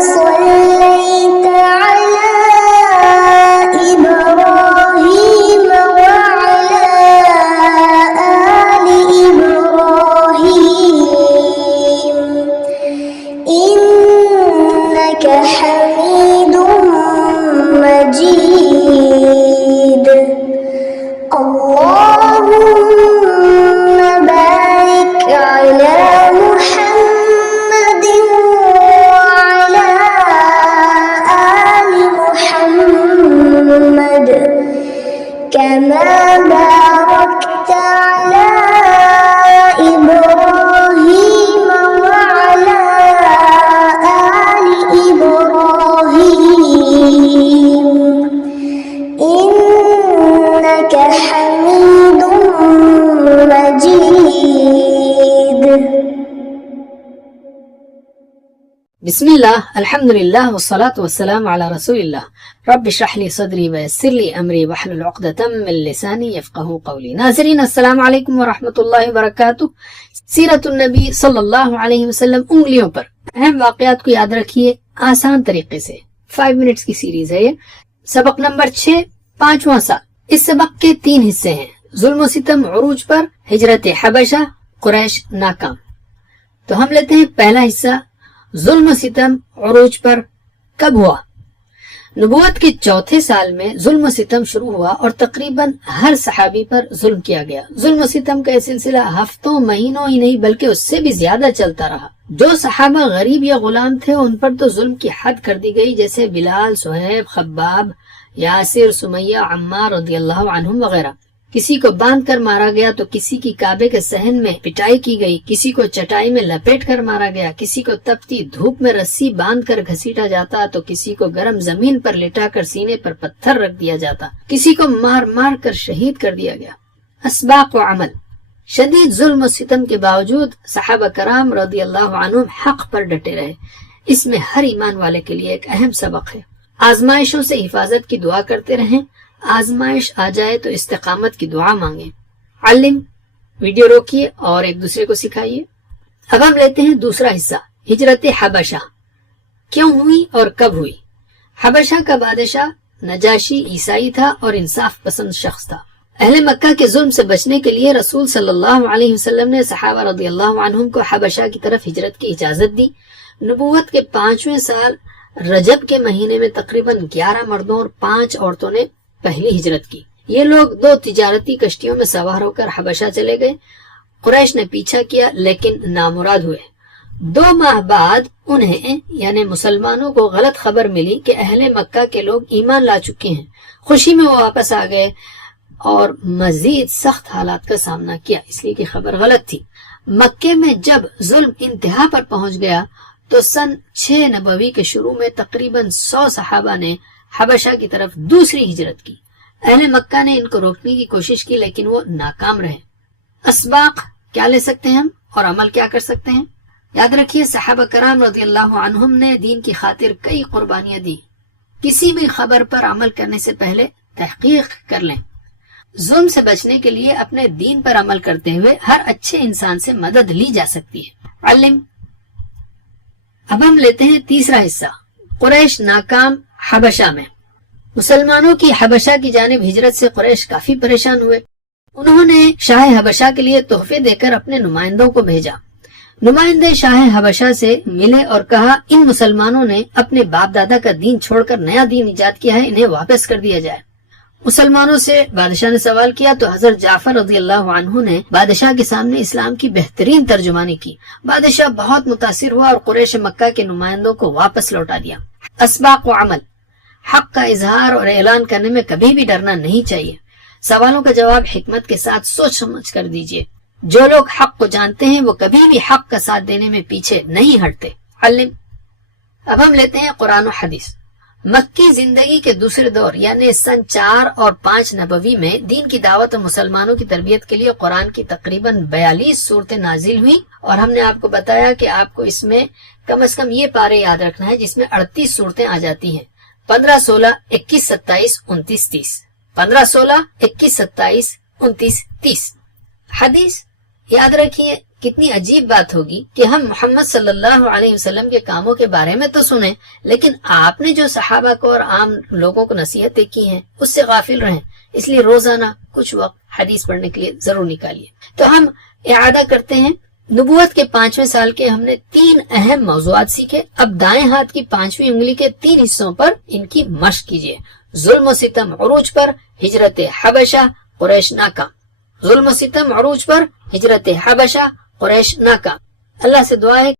صليت على إبراهيم وعلى آل إبراهيم إنك حميد مجيد. اللهم بارك على محمد وعلى آل محمد كما باركت على إبراهيم وعلى آل إبراهيم إنك حميد مجيد. بسم اللہ الحمد للہ والصلاة والسلام علی رسول اللہ. رب اشرح لی صدری ویسر لی امری واحلل عقدۃ من لسانی یفقہوا قولی. ناظرین السلام علیکم ورحمۃ اللہ وبرکاتہ. سیرت النبی صلی اللہ علیہ وسلم انگلیوں پر اہم واقعات کو یاد رکھیے آسان طریقے سے. 5 منٹس کی سیریز ہے یہ. سبق نمبر 6 5واں سال. اس سبق کے 3 حصے ہیں. ظلم و ستم عروج پر، ہجرت حبشہ، قریش ناکام. تو ہم لیتے ہیں پہلا حصہ، ظلم و ستم عروج پر کب ہوا. نبوت کے 4تھے سال میں ظلم و ستم شروع ہوا اور تقریباً ہر صحابی پر ظلم کیا گیا. ظلم و ستم کا یہ سلسلہ ہفتوں مہینوں ہی نہیں بلکہ اس سے بھی زیادہ چلتا رہا. جو صحابہ غریب یا غلام تھے ان پر تو ظلم کی حد کر دی گئی، جیسے بلال، صہیب، خباب، یاسر، سمیہ، عمار رضی اللہ عنہم وغیرہ. کسی کو باندھ کر مارا گیا تو کسی کی کعبے کے صحن میں پٹائی کی گئی، کسی کو چٹائی میں لپیٹ کر مارا گیا، کسی کو تپتی دھوپ میں رسی باندھ کر گھسیٹا جاتا تو کسی کو گرم زمین پر لٹا کر سینے پر پتھر رکھ دیا جاتا، کسی کو مار مار کر شہید کر دیا گیا. اسباق و عمل. شدید ظلم و ستم کے باوجود صحابہ کرام رضی اللہ عنہم حق پر ڈٹے رہے. اس میں ہر ایمان والے کے لیے ایک اہم سبق ہے. آزمائشوں سے حفاظت کی دعا کرتے رہیں. آزمائش آ جائے تو استقامت کی دعا مانگیں. علم. ویڈیو روکیے اور ایک دوسرے کو سکھائیے. اب ہم لیتے ہیں دوسرا حصہ، ہجرت حبشہ. کیوں ہوئی اور کب ہوئی؟ حبشہ کا بادشاہ نجاشی عیسائی تھا اور انصاف پسند شخص تھا. اہل مکہ کے ظلم سے بچنے کے لیے رسول صلی اللہ علیہ وسلم نے صحابہ رضی اللہ عنہم کو حبشہ کی طرف ہجرت کی اجازت دی. نبوت کے 5ویں سال رجب کے مہینے میں تقریباً 11 مردوں اور 5 عورتوں نے پہلی ہجرت کی. یہ لوگ 2 تجارتی کشتیوں میں سوار ہو کر حبشہ چلے گئے. قریش نے پیچھا کیا لیکن نامراد ہوئے. 2 ماہ بعد انہیں یعنی مسلمانوں کو غلط خبر ملی کہ اہل مکہ کے لوگ ایمان لا چکے ہیں. خوشی میں وہ واپس آ گئے اور مزید سخت حالات کا سامنا کیا، اس لیے کہ خبر غلط تھی. مکے میں جب ظلم انتہا پر پہنچ گیا تو سن 6 نبوی کے شروع میں تقریباً 100 صحابہ نے حبشہ کی طرف دوسری ہجرت کی. اہل مکہ نے ان کو روکنے کی کوشش کی لیکن وہ ناکام رہے. اسباق کیا لے سکتے ہیں ہم اور عمل کیا کر سکتے ہیں؟ یاد رکھیے صحابہ کرام رضی اللہ عنہم نے دین کی خاطر کئی قربانیاں دی. کسی بھی خبر پر عمل کرنے سے پہلے تحقیق کر لیں. ظلم سے بچنے کے لیے اپنے دین پر عمل کرتے ہوئے ہر اچھے انسان سے مدد لی جا سکتی ہے. علم. اب ہم لیتے ہیں تیسرا حصہ، قریش ناکام حبشہ میں. مسلمانوں کی حبشہ کی جانب ہجرت سے قریش کافی پریشان ہوئے. انہوں نے شاہ حبشہ کے لیے تحفے دے کر اپنے نمائندوں کو بھیجا. نمائندے شاہ حبشہ سے ملے اور کہا ان مسلمانوں نے اپنے باپ دادا کا دین چھوڑ کر نیا دین ایجاد کیا ہے، انہیں واپس کر دیا جائے. مسلمانوں سے بادشاہ نے سوال کیا تو حضرت جعفر رضی اللہ عنہ نے بادشاہ کے سامنے اسلام کی بہترین ترجمانی کی. بادشاہ بہت متاثر ہوا اور قریش مکہ کے نمائندوں کو واپس لوٹا دیا. اسباق و عمل. حق کا اظہار اور اعلان کرنے میں کبھی بھی ڈرنا نہیں چاہیے. سوالوں کا جواب حکمت کے ساتھ سوچ سمجھ کر دیجیے. جو لوگ حق کو جانتے ہیں وہ کبھی بھی حق کا ساتھ دینے میں پیچھے نہیں ہٹتے. علم. اب ہم لیتے ہیں قرآن و حدیث. مکی زندگی کے دوسرے دور یعنی سن 4 اور 5 نبوی میں دین کی دعوت و مسلمانوں کی تربیت کے لیے قرآن کی تقریباً 42 صورتیں نازل ہوئی اور ہم نے آپ کو بتایا کہ آپ کو اس میں کم از کم یہ پارے یاد رکھنا ہے جس میں 38 صورتیں آ جاتی ہیں. 15, 16, 21, 27, 29, 30. 15, 16, 21, 27, 29, 30. حدیث یاد رکھیے کتنی عجیب بات ہوگی کہ ہم محمد صلی اللہ علیہ وسلم کے کاموں کے بارے میں تو سنیں، لیکن آپ نے جو صحابہ کو اور عام لوگوں کو نصیحتیں کی ہیں اس سے غافل رہیں۔ اس لیے روزانہ کچھ وقت حدیث پڑھنے کے لیے ضرور نکالیے۔ تو ہم اعادہ کرتے ہیں، نبوت کے 5ویں سال کے ہم نے 3 اہم موضوعات سیکھے۔ اب دائیں ہاتھ کی 5ویں انگلی کے 3 حصوں پر ان کی مشق کیجیے۔ ظلم و ستم عروج پر، ہجرت حبشہ، قریش ناکام۔ ظلم و ستم عروج پر، ہجرت حبشہ، قریش ناکام۔ اللہ سے دعا ہے